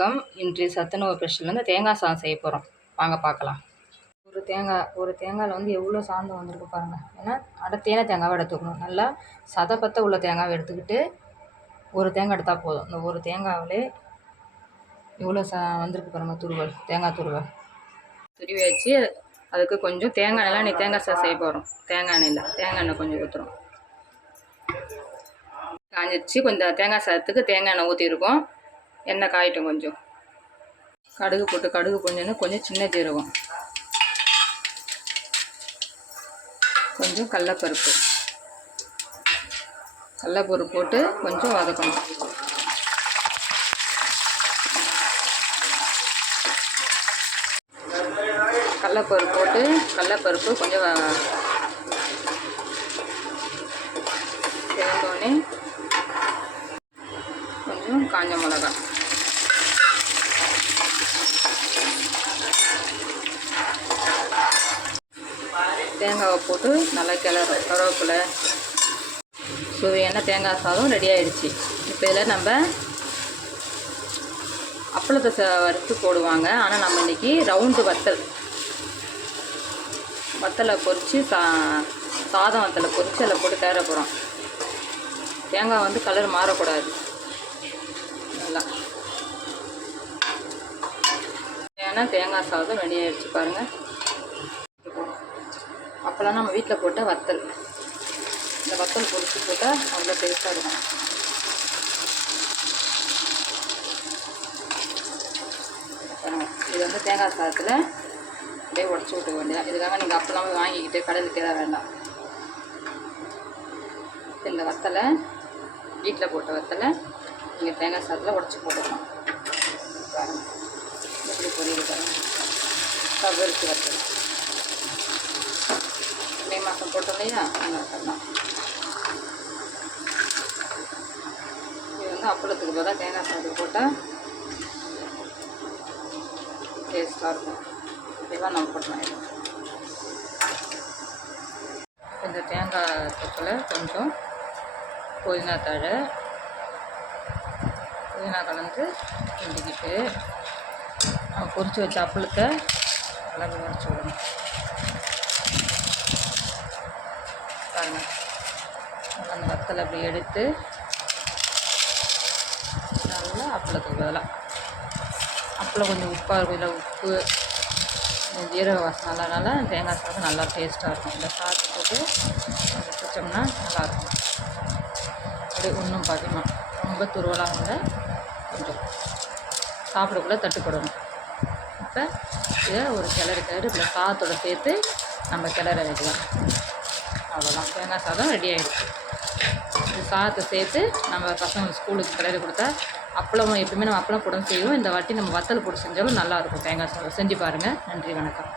வணக்கம். இன்றைய சத்துணவு ஸ்பெஷல் வந்து தேங்காய் சாதம் செய்ய போகிறோம். வாங்க பார்க்கலாம். ஒரு தேங்காயில் வந்து எவ்வளோ சாதம் வந்திருக்கு பாருங்கள். ஏன்னா அடர்த்தியான தேங்காவை எடுத்துக்கணும். நல்லா சதப்பத்த உள்ள தேங்காவை எடுத்துக்கிட்டு ஒரு தேங்காய் எடுத்தால் போதும். இந்த ஒரு தேங்காவிலே எவ்வளோ வந்திருக்கு பாருங்கள். தேங்காய் துருவல் துருவி வச்சு அதுக்கு கொஞ்சம் தேங்காய் எண்ணெய். நீ தேங்காய் சாதம் செய்ய போகிறோம். தேங்காய் எண்ணெய் கொஞ்சம் ஊற்றுறோம். காஞ்சிச்சு. கொஞ்சம் தேங்காய் சாதத்துக்கு தேங்காய் எண்ணெய் ஊற்றிருக்கோம். எண்ணெய் காயட்டும். கொஞ்சம் கடுகு போட்டு கடுகு கொஞ்சம் சின்ன ஜீரகம், கொஞ்சம் கடலப்பருப்பு போட்டு கொஞ்சம் வதக்கணும். கடலப்பருப்பு கொஞ்சம் சேர்ந்தோடனே கொஞ்சம் காஞ்ச மிளகாய், தேங்காவை போட்டு நல்லா கிளறும். கருவேப்பிலை, சுவையான தேங்காய் சாதம் ரெடி ஆகிடுச்சு. இப்போ இதில் நம்ம அப்பளத்தை வறுத்து போடுவாங்க. ஆனால் நம்ம இன்றைக்கி ரவுண்டு வத்தலை பொரித்து சாதம் வத்தலை பொரித்து அதில் போட்டு கிளற போகிறோம். தேங்காய் வந்து கலர் மாறக்கூடாது. நல்லா ஏன்னா தேங்காய் சாதம் ரெடி ஆகிடுச்சு பாருங்கள். அப்போல்லாம் நம்ம வீட்டில் போட்ட வத்தல், இந்த வத்தல் பொரிச்சு போட்டால் அவ்வளோ டேஸ்ட்டாக இருக்கும். இது வந்து தேங்காய் சாதத்தில் அப்படியே உடச்சி விட்டுக்க வேண்டியதான். இதுக்காக நீங்கள் அப்போல்லாம் வாங்கிக்கிட்டு கடையில் தேட வேண்டாம். இந்த வத்தலை வீட்டில் போட்ட வத்தலை நீங்கள் தேங்காய் சாதத்தில் உடச்சி போட்டுக்கலாம். பாருங்கள் எப்படி பொரியல் பாருங்கள். கவரிச்சு வத்தல் மே மாதம் போட்டோம் இல்லையா, அந்த வத்தல் தான். இது வந்து அப்பளத்துக்கு பதிலாக தேங்காய் சாதத்துக்கு போட்டால் டேஸ்ட்டாக இருக்கும். இதெல்லாம் நம்ம போட்டலாம். இந்த தேங்காய் தொக்கில் கொஞ்சம் புதினா தழை கலந்து கிண்டிக்கிட்டு நம்ம பொரித்து வச்ச அப்பளத்தை நல்லா உடச்சி விடணும். பாருங்கள், அந்த வத்தலை அப்படி எடுத்து நல்லா அப்பளத்துக்கு பதிலாக அப்பளம் கொஞ்சம் உப்பாக இருக்கும். இதில் உப்பு ஜீரக வாசம் நல்லானால தேங்காய் சாதம் நல்லா டேஸ்ட்டாக இருக்கும். இந்த சாதத்தை போட்டு வச்சோம்னா நல்லாயிருக்கும். அப்படியே ஒன்றும் பாதிமா ரொம்ப துருவலாக இருந்தால் கொஞ்சம் சாப்பிடக்குள்ள தட்டுப்படணும். இப்போ இதை ஒரு கிளறு இப்படி சாதத்தோடு சேர்த்து நம்ம கிளற வைக்கலாம். அவ்வளோதான், தேங்காய் சாதம் ரெடி ஆகிடுச்சு. இது சாதத்தை சேர்த்து நம்ம பசங்க ஸ்கூலுக்கு கிளறி கொடுத்தா அப்பளம் எப்பவுமே நம்ம அப்பளம் போட செய்வோம். இந்த வாட்டி நம்ம வத்தல் போட்டு செஞ்சாலும் நல்லாயிருக்கும். தேங்காய் சாதம் செஞ்சு பாருங்கள். நன்றி, வணக்கம்.